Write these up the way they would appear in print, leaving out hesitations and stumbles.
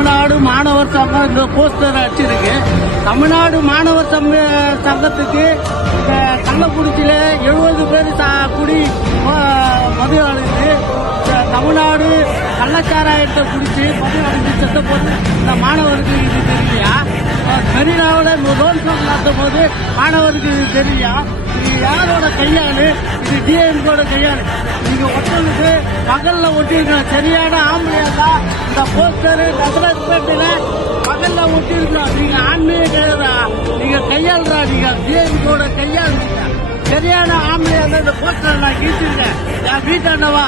தமிழ்நாடு மாணவர் சங்கம் இந்த போஸ்டர் அடிச்சிருக்கு. தமிழ்நாடு மாணவர் சங்கத்துக்கு கள்ளக்குறிச்சியில 70 பேர் குடி மது அடைந்து தமிழ்நாடு கள்ளச்சாராயத்தை குடிச்சு மது அடைஞ்சு செத்த போது இந்த மாணவருக்கு இது தெரியலையா? மெரினாவில் ரோல் ஷோ நடத்தும் போது மாணவருக்கு இது தெரியலையா? இது யாரோட கையாளு? இது டிஎம்கோட கையாளு. நீங்க ஒருத்தருக்கு பகல்ல ஒட்டிருக்கணும். சரியான ஆம்பளையா தான் இந்த போஸ்டர் நகரப்பேட்டையில பகல்ல ஒட்டிருக்கணும். நீங்க ஆன்மீக நீங்க கையாளுறா. நீங்க டிஎம்கோட கையாளுங்க. சரியான ஆம்பளையா தான் இந்த போஸ்டர் நான் கீழ்ச்சிருக்கேன். என் வீட்டாண்டவா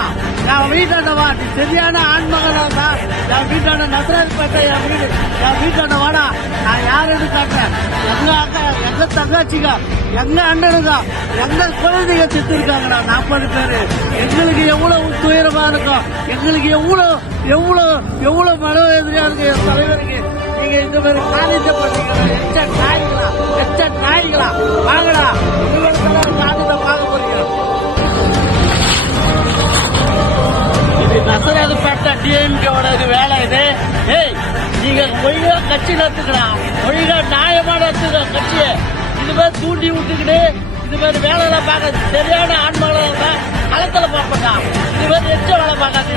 நீ சரியான ஆண்மகனா தான். என் வீட்டாண்ட நகரப்பேட்டை என் வீட்டாண்டவாடா. நான் யாருன்னு காட்டுறேன். எங்க அக்கா, எங்க தங்காச்சிங்க, எங்க அண்ணனுங்க, எங்க குழந்தைங்க செத்து இருக்காங்கடா 40 பேரு. எங்களுக்கு எவ்வளவு துயரமா இருக்கும். எங்களுக்கு எவ்வளவு மனவேதனையா இருக்கு. என் தலைவருக்கு நீங்க இந்த மாதிரி காரியத்தை பண்ணீங்களா? எச்ச நாய்களா வாங்கடா. காரியத்தை பார்க்க போறீங்க. இது நசரதுப்பேட்டை டிஎம்கேவோட வேலை இது. ஏய், நீங்க ஒழுங்கா கட்சி நடத்துக்கலாம். ஒழுங்கா நியாயமா நடத்துக்க கட்சியை. இது மாதிரி தூண்டி விட்டுக்கிட்டு இது மாதிரி வேலை எல்லாம் பார்க்க சரியான ஆண்மகளை களத்துல பார்ப்பா. இது மாதிரி எச்ச வேலை பார்க்காது.